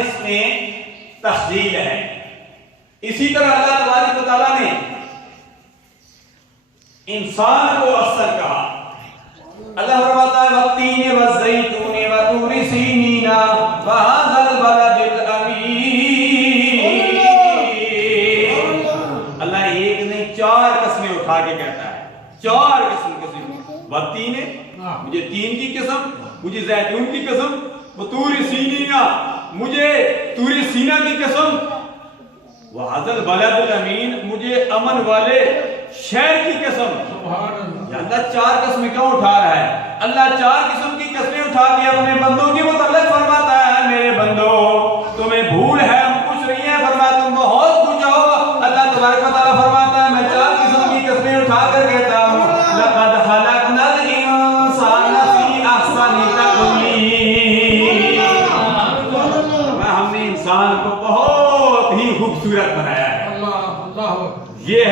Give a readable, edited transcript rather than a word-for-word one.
اس میں تفصیل ہے. اسی طرح اللہ تبارک و تعالیٰ نے انسان کو افسر کہا. اللہ فرماتا ہے والتین والزیتون وطور سینین وہذا البلد الامین. اللہ ایک نہیں 4 قسمیں اٹھا کے کہتا ہے. 4 قسم والتین، مجھے تین کی قسم، مجھے زیتون کی قسم، وطور سینین، مجھے طور سینا کی قسم، وہذا البلد الامین، مجھے امن والے شہر کی قسم. اللہ 4 قسمیں کیوں اٹھا رہا ہے؟ اللہ 4 قسم کی قسمیں اٹھا کے اپنے بندوں کی متعلق فرماتا ہے میرے بندو تمہیں بھول ہے، ہم کچھ نہیں ہے، فرمایا تم بہت کچھ ہو. اللہ تبارک و تعالیٰ فرماتا ہے میں 4 قسم کی قسمیں اٹھا کر کہتا ہوں لقد خلقنا الانسان فی احسن تقویم. ہم نے انسان کو بہت ہی خوبصورت بنایا ہے. یہ